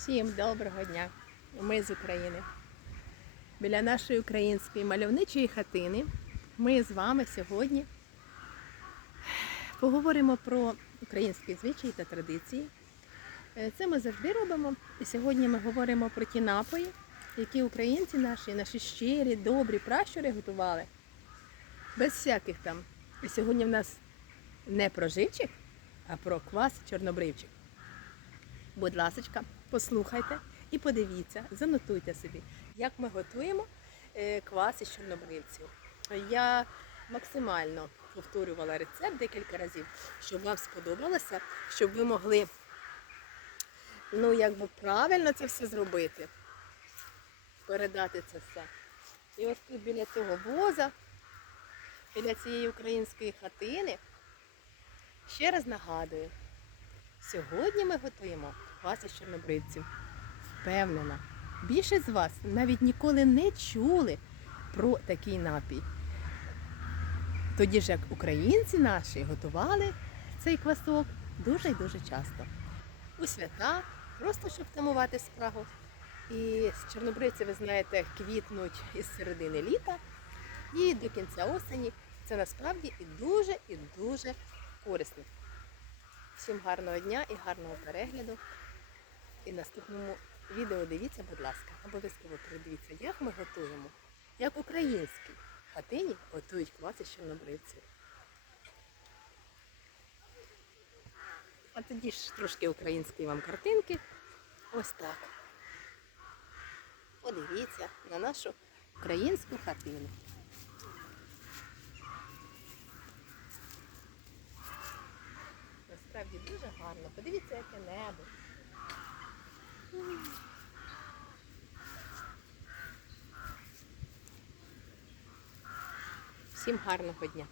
Всім доброго дня! Ми з України. Біля нашої української мальовничої хатини ми з вами сьогодні поговоримо про українські звичаї та традиції. Е, Це ми завжди робимо. І сьогодні ми говоримо про ті напої, які українці наші, наші щирі, добрі пращури готували. Без всяких там. І сьогодні в нас не про живчик, а про квас чорнобривчик. Будь ласочка, послухайте і подивіться, занотуйте собі, як ми готуємо е, квас із чорнобривців. Я максимально повторювала рецепт декілька разів, щоб вам сподобалося, щоб ви могли ну, якби правильно це все зробити, передати це все. І ось тут біля цього воза, біля цієї української хатини, ще раз нагадую, Сьогодні ми готуємо квас із чорнобривців. Впевнена, більшість з вас навіть ніколи не чули про такий напій. Тоді ж як українці наші готували цей квасок дуже і дуже часто. У свята, просто щоб тамувати спрагу. І з чорнобривці, ви знаєте, квітнуть із середини літа і до кінця осені. Це насправді і дуже і дуже корисно. Всім гарного дня і гарного перегляду. І в наступному відео дивіться, будь ласка, обов'язково передивіться, як ми готуємо, як українські хатині готують квас із чорнобривців. А тоді ж трошки української вам картинки. Ось так. Подивіться на нашу українську хатину. Насправді дуже гарно. Подивіться, яке. Всім гарного дня.